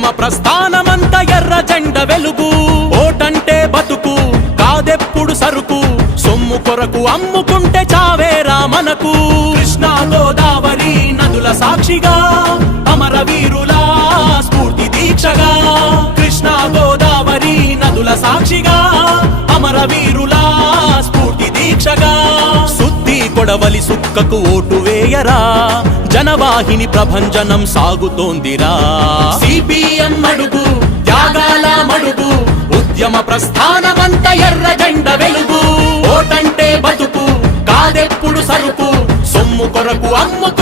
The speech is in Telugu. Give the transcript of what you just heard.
ఉద్యమ ప్రస్థానమంత ఎర్ర జెండ వెలుగు. ఓటంటే బతుకు కాదెప్పుడు సరుకు, సొమ్ము కొరకు అమ్ముకుంటే చావేరా మనకు. కృష్ణా గోదావరి నదుల సాక్షిగా అమరవీరుల స్ఫూర్తి దీక్షగా. కృష్ణా గోదావరి నదుల సాక్షిగా అమరవీరుల స్ఫూర్తి దీక్షగా. సుత్తి కొడవలి సుక్కకు ఓటు వేయరా, జనవాహిని ప్రభంజనం సాగుతోందిరా. సిపిఎం అడుగు త్యాగాల మడుగు, ఉద్యమ ప్రస్థానమంత ఎర్ర జెండ వెలుగు. ఓటంటే బతుకు కాదెప్పుడు సరుకు, సొమ్ము కొరకు అమ్ముకు